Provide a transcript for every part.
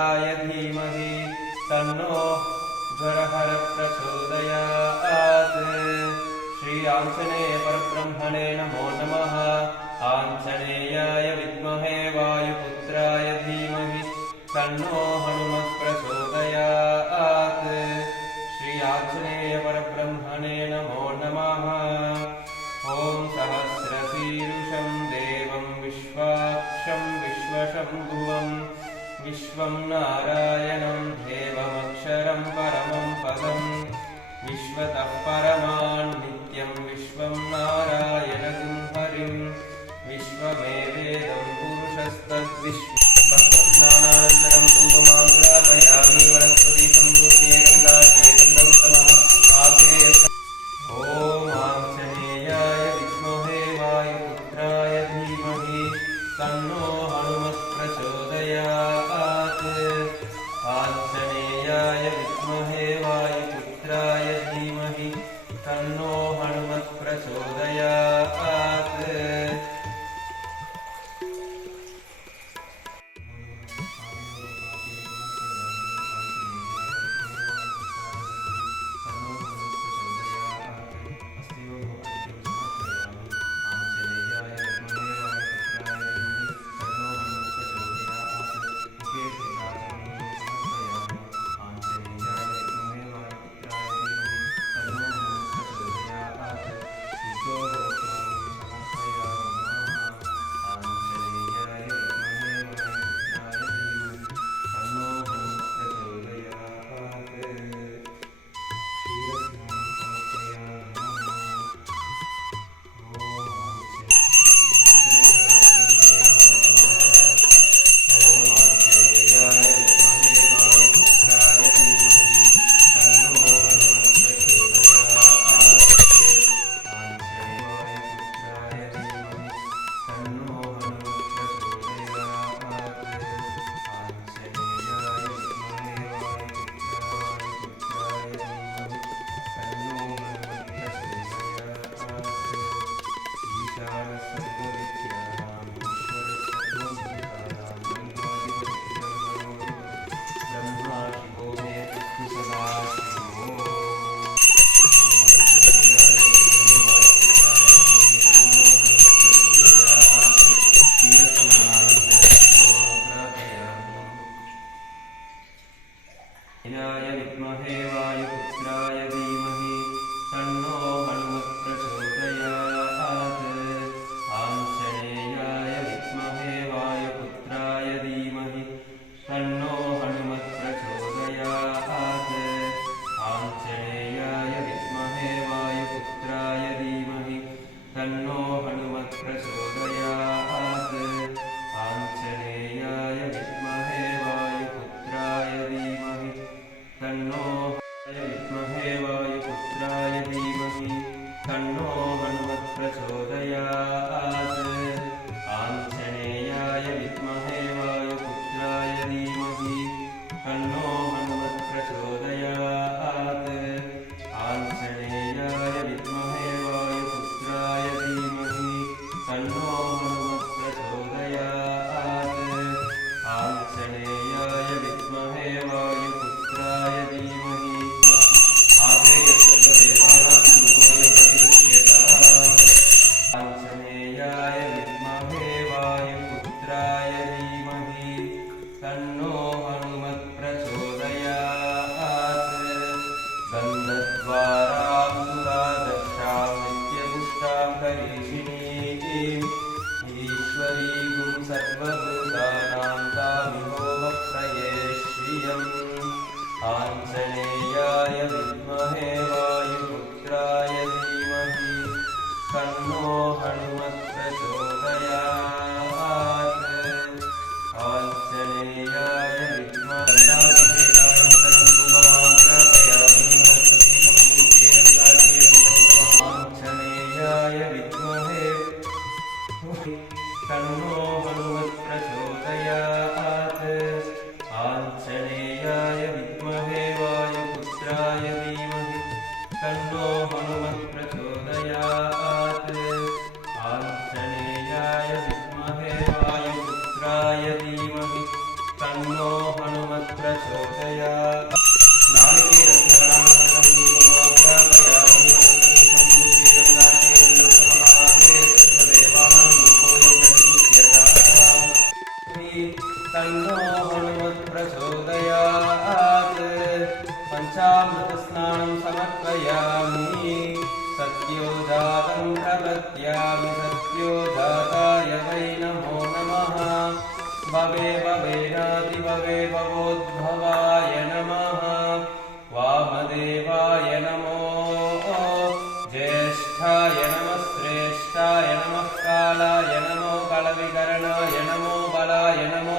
पुत्राय धीमहि तन्नो ज्वरहर प्रचोदयात्। श्री आञ्जनेय परब्रह्मणे नमो नमः। आञ्जनेयाय विद्महे वायुपुत्राय धीमहि तन्नो हनुमत् प्रचोदयात्। श्री आञ्जनेय परब्रह्मणे नमो नमः। ॐ सहस्रशीर्षं देवं विश्वाक्षं विश्वशम्भुवं विश्वं नारायणं देवमक्षरं परमं पदं विश्वतः परमान् नित्यं विश्वं नारायणं हरिं विश्वमेवेदं पुरुषस्तद्विश्वस्नानानन्तरं धूपमाग्रापयामि वनस्पति सम्भूते गन्धाक्षेत्रौत्तमः आग्नेय। ॐ आञ्जनेयाय विद्महे वायुपुत्राय धीमहि तन्नो हनुमत् प्रचोदयात्। आञ्जनेयाय विद्महे वायुपुत्राय धीमहि तन्नो हनुमत् प्रचोदयात्। आञ्जनेयाय विद्महे वायुपुत्राय धीमहि तन्नो हनुमत् प्रचोदयात्। आञ्जनेयाय विद्महे वायुपुत्राय धीमहि तन्नो हनुमत् प्रचोदयात्। आञ्जनेयाय विद्महे वायुपुत्राय धीमहि तन्नो हनुमत् प्रचोदयात्। आञ्जनेयाय विद्महे वायुपुत्राय धीमहि तन्नो विद्महे वायुपुत्राय धीमहि तन्नो हनुमत् प्रचोदयात्। आञ्जनेयाय विद्महे वायुपुत्राय धीमहि तन्नो हनुमत् प्रचोदयात्। आञ्जनेयाय विद्महे वायुपुत्राय धीमहि तन्नो हनुमत् प्रचोदयात्। आञ्जनेयाय विद्महे वायुपुत्राय धीमहि आग्नेयदेवानां आञ्जनेयाय विद्महे वायुपुत्राय धीमहि तन्नो हनुमत् प्रचोदयात्। गन्धद्वारां सुरादर्शां नित्यपुष्टां करीषिणीं ईश्वरीं सर्वभूतानां तामिहोमप्रये श्रियम्। आञ्जनेयाय विद्महे वायुपुत्राय धीमहि तन्नो हनुमत् प्रचोदयात्। आञ्जनेयाय विद्महे आञ्जनेयाय विद्महे तन्नो हनुमत् प्रचोदयात्। आञ्जनेयाय विद्महे वायुपुत्राय धीमहि तन्नो हनुमत् प्रचोदयात्। आञ्जनेयाय विद्महे वायुपुत्राय धीमहि तन्नो हनुमत् पादं प्रपद्यामि सत्यो जाताय वै नमो नमः भवे भवेनाति भवे भवोद्भवाय नमः वामदेवाय नमो ज्येष्ठाय नमः श्रेष्ठाय नमः कालाय नमो कलविकरणाय नमो बलाय नमो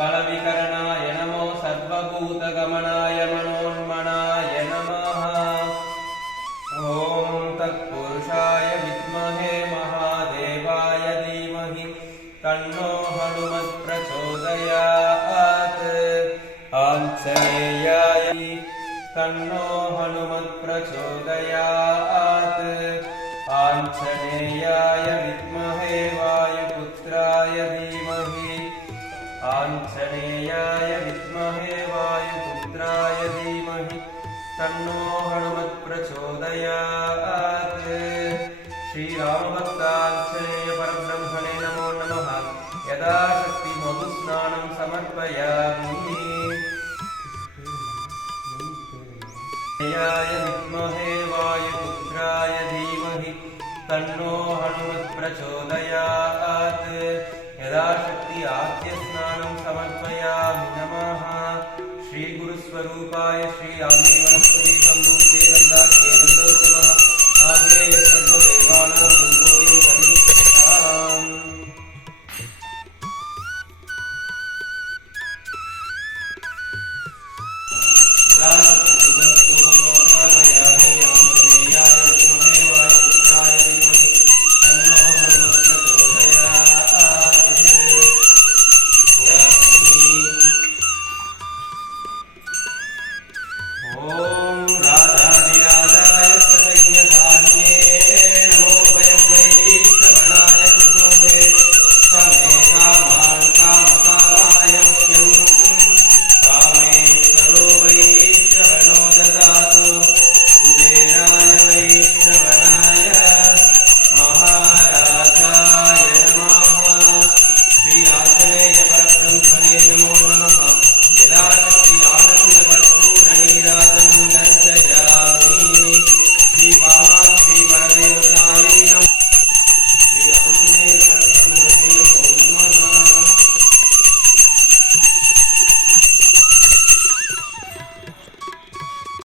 बलविकरणाय नमो सर्वभूतगमनाय मनोन्मनाय नमः ॐ तत्पुरुषाय विद्महे महादेवाय धीमहि तन्नो हनुमत् प्रचोदयात् आञ्जनेयाय तन्नो हनुमत् प्रचोदयात् आञ्जनेयाय विद्महे वायुपुत्राय धीमहि आञ्जनेयाय विद्महे वायुपुत्राय धीमहि तन्नो हनुमत् प्रचोदयात् श्रीरामभक्ताञ्जनेय परब्रह्मणे नमो नमः यदा शक्ति मधुस्नानं समर्पयामि विद्महे वायुपुत्राय धीमहि तन्नो हनुमत् प्रचोदयात् यदा शक्ति आद्यस्नानं समर्पयामि नमः श्री गुरुस्वरूपाय श्री आम्नी वनस्पति संभूते गंधाख्ये